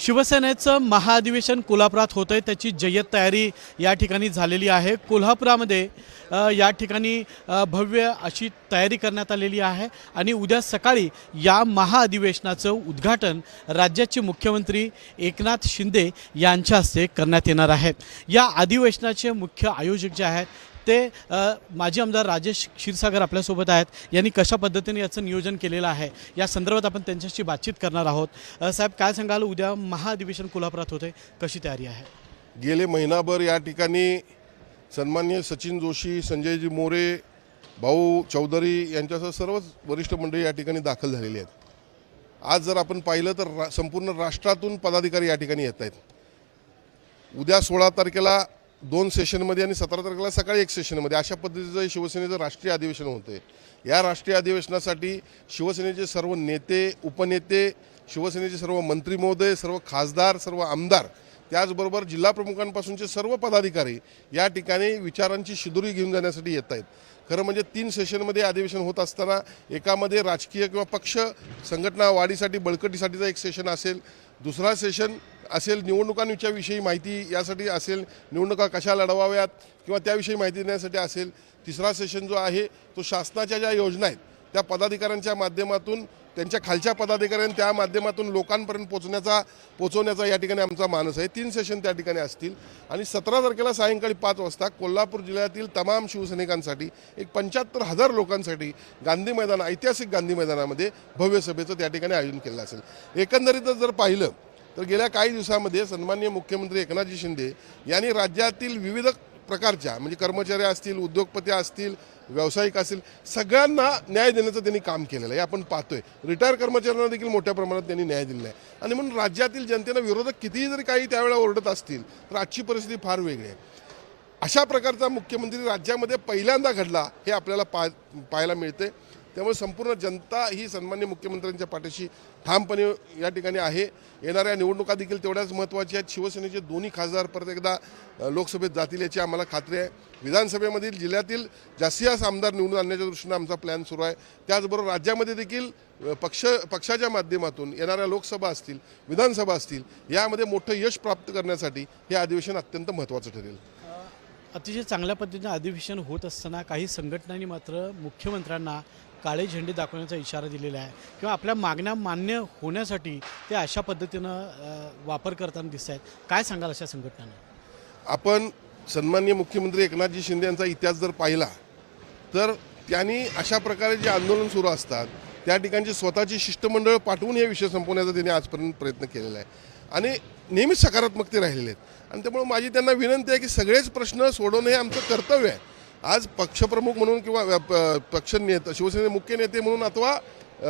शिवसेनेचं महाअधिवेशन कोल्हापुरात होतं आहे, त्याची जय्यत तयारी या ठिकाणी झालेली आहे। कोल्हापुरामध्ये या ठिकाणी भव्य अशी तयारी करण्यात आलेली आहे आणि उद्या सकाळी या महाअधिवेशनाचं उद्घाटन राज्याचे मुख्यमंत्री एकनाथ शिंदे यांच्या हस्ते करण्यात येणार आहे। या अधिवेशनाचे मुख्य आयोजक जे आहेत ते माजी आमदार राजेश क्षीरसागर आपल्यासोबत आहेत। यांनी कशा पद्धतीने याचं नियोजन केलेलं आहे या संदर्भात आपण त्यांच्याशी बातचीत करणार आहोत। साहेब, काय सांगाल, उद्या महाअधिवेशन कोल्हापुरात होते, कशी तयारी आहे? गेले महिनाभर या ठिकाणी सन्माननीय सचिन जोशी, संजयजी मोरे, भाऊ चौधरी यांच्यासह सर्वच वरिष्ठ मंडळी या ठिकाणी दाखल झालेली आहेत। आज जर आपण पाहिलं तर संपूर्ण राष्ट्रातून पदाधिकारी या ठिकाणी येत आहेत। उद्या 16 तारखेला 2 सेशनमध्ये आणि 17 तारखेला सकाळी 1 सेशनमध्ये अशा पद्धतीचं शिवसेनेचं राष्ट्रीय अधिवेशन होतं आहे। या राष्ट्रीय अधिवेशनासाठी शिवसेनेचे सर्व नेते, उपनेते, शिवसेनेचे सर्व मंत्री महोदय, सर्व खासदार, सर्व आमदार, त्याचबरोबर जिल्हा प्रमुखांपासूनचे सर्व पदाधिकारी या ठिकाणी विचारांची शिदोरी घेऊन जाण्यासाठी येत आहेत। खरं म्हणजे 3 सेशनमध्ये अधिवेशन होत असताना एकामध्ये राजकीय किंवा पक्ष संघटना वाढीसाठी बळकटीसाठीचा एक सेशन असेल, दुसरा सेशन असेल निवडणुकांच्या विषयी माहिती यासाठी असेल, निवडणुका कशा लढवाव्यात किंवा त्याविषयी माहिती देण्यासाठी असेल, तिसरा सेशन जो आहे तो शासनाच्या ज्या योजना आहेत त्या पदाधिकाऱ्यांच्या माध्यमातून, त्यांच्या खालच्या पदाधिकाऱ्यांनी त्या माध्यमातून लोकांपर्यंत पोहोचवण्याचा या ठिकाणी आमचा मानस आहे। 3 सेशन त्या ठिकाणी असतील आणि 17 तारखेला सायंकाळी 5 वाजता कोल्हापूर जिल्ह्यातील तमाम शिवसैनिकांसाठी एक 75,000 लोकांसाठी गांधी मैदान, ऐतिहासिक गांधी मैदानामध्ये भव्य सभेचं त्या ठिकाणी आयोजन केलं असेल। एकंदरीतच जर पाहिलं तर गेल्या काही दिवसांमध्ये सन्माननीय मुख्यमंत्री एकनाथजी शिंदे यांनी राज्यातील विविध प्रकारच्या म्हणजे कर्मचारी असतील, उद्योगपती असतील, व्यावसायिक असतील, सगळ्यांना न्याय देण्याचं त्यांनी काम केलेलं आहे। आपण पाहतोय रिटायर कर्मचाऱ्यांना देखील मोठ्या प्रमाणात त्यांनी न्याय दिलेला आहे आणि म्हणून राज्यातील जनतेनं विरोधक कितीही जरी काही त्यावेळेला ओरडत असतील तर आजची परिस्थिती फार वेगळी आहे। अशा प्रकारचा मुख्यमंत्री राज्यामध्ये पहिल्यांदा घडला हे आपल्याला पाहायला मिळते। त्यामुळे संपूर्ण जनता ही सन्माननीय मुख्यमंत्र्यांच्या पाठीशी ठामपणे या ठिकाणी आहे। येणाऱ्या निवडणुका देखील तेवढ्याच महत्त्वाच्या आहेत। शिवसेनेचे दोन्ही खासदार परत एकदा लोकसभेत जातील याची आम्हाला खात्री आहे। विधानसभेमधील जिल्ह्यातील जास्तीत आमदार निवडून आणण्याच्या दृष्टीने आमचा प्लॅन सुरू आहे। त्याचबरोबर राज्यामध्ये देखील पक्षाच्या माध्यमातून येणाऱ्या लोकसभा असतील, विधानसभा असतील, यामध्ये मोठं यश प्राप्त करण्यासाठी हे अधिवेशन अत्यंत महत्त्वाचं ठरेल। अतिशय चांगल्या पद्धतीने अधिवेशन होत असताना काही संघटनांनी मात्र मुख्यमंत्र्यांना काळे झेंडे दाखवण्याचा इशारा दिलेला आहे किंवा आपल्या मागण्या मान्य होण्यासाठी ते अशा पद्धतीनं वापर करताना दिसत आहेत। काय सांगाल अशा संघटनांना? आपण सन्माननीय मुख्यमंत्री एकनाथजी शिंदे यांचा इतिहास जर पाहिला तर त्यांनी अशा प्रकारे जे आंदोलन सुरू असतात त्या ठिकाणची स्वतःची शिष्टमंडळ पाठवून हे विषय संपवण्याचा त्यांनी आजपर्यंत प्रयत्न केलेला आहे आणि नेहमीच सकारात्मकते राहिलेले आहेत। आणि त्यामुळे माझी त्यांना विनंती आहे की सगळेच प्रश्न सोडवणं हे आमचं कर्तव्य आहे। आज पक्षप्रमुख म्हणून किंवा पक्ष नेते, शिवसेने मुख्य नेते म्हणून अथवा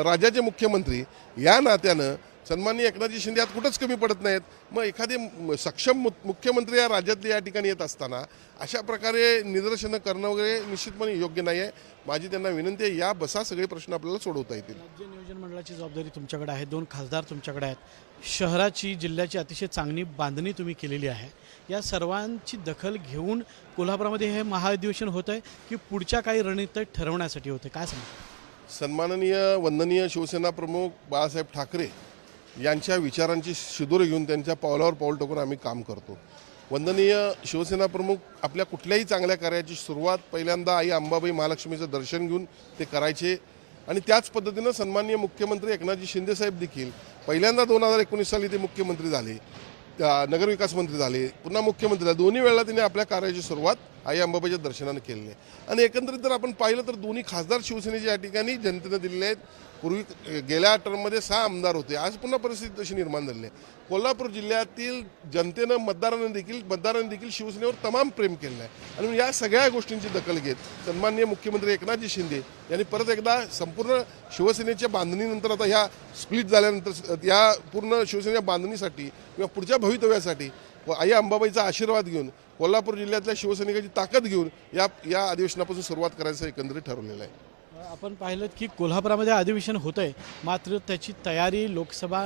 राज्याचे मुख्यमंत्री या नात्यानं सन्माननीय एकनाथजी शिंदे यात कुठंच कमी पडत नाहीत। मग एखादे सक्षम मुख्यमंत्री या राज्यातले या ठिकाणी येत असताना अशा प्रकारे निदर्शनं करणं वगैरे निश्चितपणे योग्य नाही आहे। माझी त्यांना विनंती आहे, या बसा सगळे प्रश्न आपल्याला सोडवता येतील। राज्य नियोजन मंडळाची जबाबदारी तुमच्याकडे आहे, 2 खासदार तुमच्याकडे आहेत, शहराची जिल्ह्याची अतिशय चांगली बांधणी तुम्ही केलेली आहे। या सर्वांची दखल घेऊन कोल्हापुरामध्ये हे महाअधिवेशन होतं आहे की पुढच्या काही रणनीती ठरवण्यासाठी होते, काय सांगता? सन्माननीय वंदनीय शिवसेना प्रमुख बाळासाहेब ठाकरे यांच्या विचारांची शिदोरी घेऊन त्यांच्या पावलावर पाऊल टाकून आम्ही काम करतो। वंदनीय शिवसेना प्रमुख आपल्या कुठल्याही चांगल्या कार्याची सुरुवात पहिल्यांदा आई अंबाबाई महालक्ष्मीचं दर्शन घेऊन ते करायचे आणि त्याच पद्धतीनं सन्माननीय मुख्यमंत्री एकनाथजी शिंदे साहेब देखील पहिल्यांदा 2019 साली ते मुख्यमंत्री झाले, नगरविकास मंत्री झाले, पुन्हा मुख्यमंत्री झाले। दोन्ही वेळेला त्यांनी आपल्या कार्याची सुरुवात आई अंबाबाईच्या दर्शनाने केलेली आहे आणि एकंदरीत जर आपण पाहिलं तर दोन्ही खासदार शिवसेनेचे या ठिकाणी जनतेनं दिलेले आहेत। पूर्वी गेल्या टर्ममध्ये 6 आमदार होते, आज पुन्हा परिस्थिती तशी निर्माण झाली आहे। कोल्हापूर जिल्ह्यातील जनतेनं मतदारांनी देखील शिवसेनेवर तमाम प्रेम केलेलं आहे आणि या सगळ्या गोष्टींची दखल घेत सन्माननीय मुख्यमंत्री एकनाथजी शिंदे यांनी परत एकदा संपूर्ण शिवसेनेच्या बांधणीनंतर, आता ह्या स्प्लिट झाल्यानंतर या पूर्ण शिवसेनेच्या बांधणीसाठी किंवा पुढच्या भवितव्यासाठी आई अंबाबाईचा आशीर्वाद घेऊन कोल्हापूर जिल्ह्यातल्या शिवसैनिकांची ताकद घेऊन या अधिवेशनापासून सुरुवात करायचं एकंदरीत ठरवलेलं आहे। आपण पाहिलं की कोल्हापुरामध्ये अधिवेशन होतं आहे, मात्र त्याची तयारी लोकसभा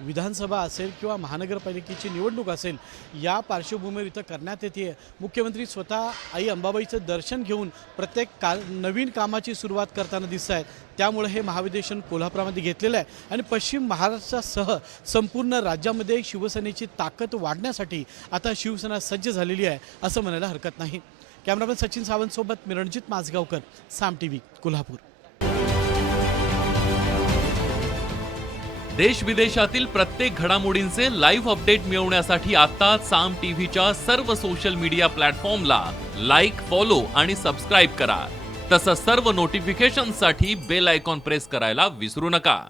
विधानसभा असेल किंवा महानगरपालिकेची निवडणूक असेल, या पार्श्वभूमीवर इथं करण्यात येते. मुख्यमंत्री स्वतः आई अंबाबाईचं दर्शन घेऊन प्रत्येक नवीन कामाची सुरुवात करताना दिसत आहेत. त्यामुळे हे महाधिवेशन कोल्हापुरामध्ये घेतलेलं आहे आणि पश्चिम महाराष्ट्रासह संपूर्ण राज्यामध्ये शिवसेनेची ताकद वाढण्यासाठी आता शिवसेना सज्ज झालेली आहे असं म्हणायला हरकत नाही. कॅमेरामॅन सचिन सावंत सोबत मी रणजित माझगावकर, साम टीव्ही, कोल्हापूर. देश विदेशातील प्रत्येक घडामोडींचे लाईव्ह अपडेट मिळवण्यासाठी आता साम टीव्हीच्या सर्व सोशल मीडिया प्लॅटफॉर्मला लाईक, फॉलो आणि सबस्क्राईब करा. तसंच सर्व नोटिफिकेशनसाठी बेल आयकॉन प्रेस करायला विसरू नका.